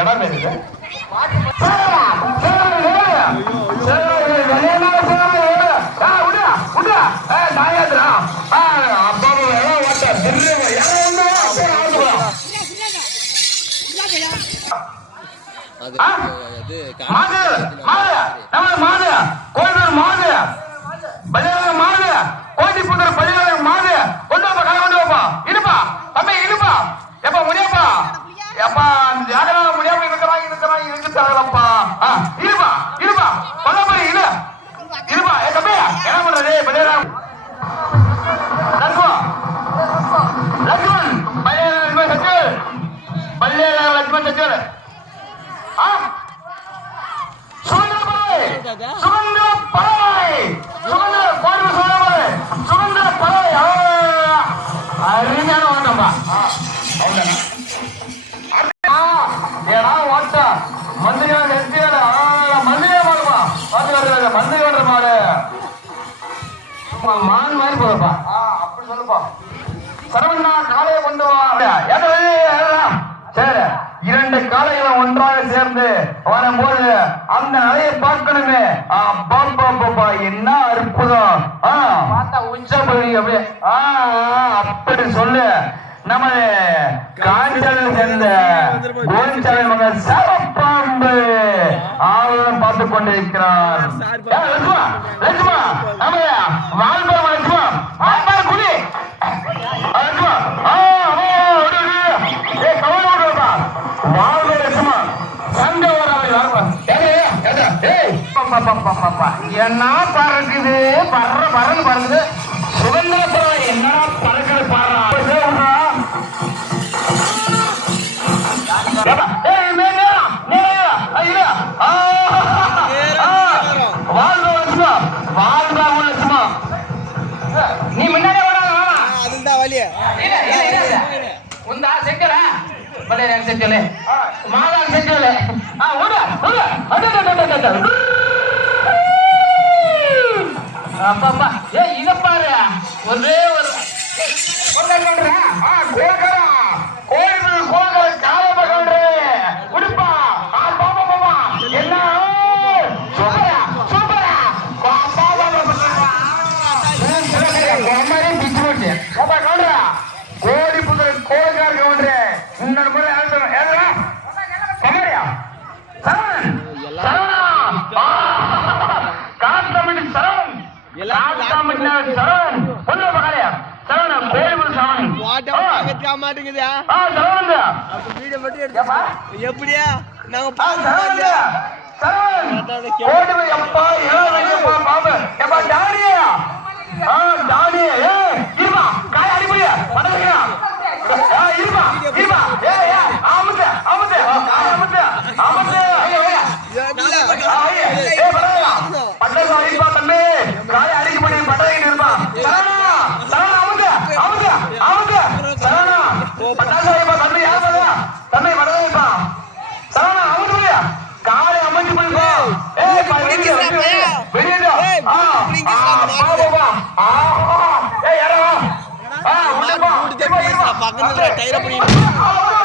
இடம் இருக்குது மான் மாதிரி போதப்பா அப்படி சொல்லுப்பா சரவண்ணா காளையை கொண்டு வா சரி 2 காளைகளை ஒன்றாக சேர்ந்து வரும்போது அந்த நிலையை பார்க்கணுமே என்ன அற்புதம் பார்த்தா உச்சபடி அப்படியே அப்படி சொல்லு நமது காஞ்சல் சேர்ந்த கோவிச்சாலை மகன் சரப்பாம்பு ஆளுநர் பார்த்து கொண்டிருக்கிறார் என்ன பறக்குது பறன்னு பறக்குது சுதந்திர என்னடா பறக்குது பாரு நீ முன்னாடி உந்தா செஞ்சல செஞ்சல மாதா செஞ்சல அப்பா ஏ இத பாரு ஒரே ஒரு கோடி புதர் கோலக்காரங்க ஒன்று இன்னொரு முறை எப்படியா நாங்க பக்கத்துல டயர் பண்ணி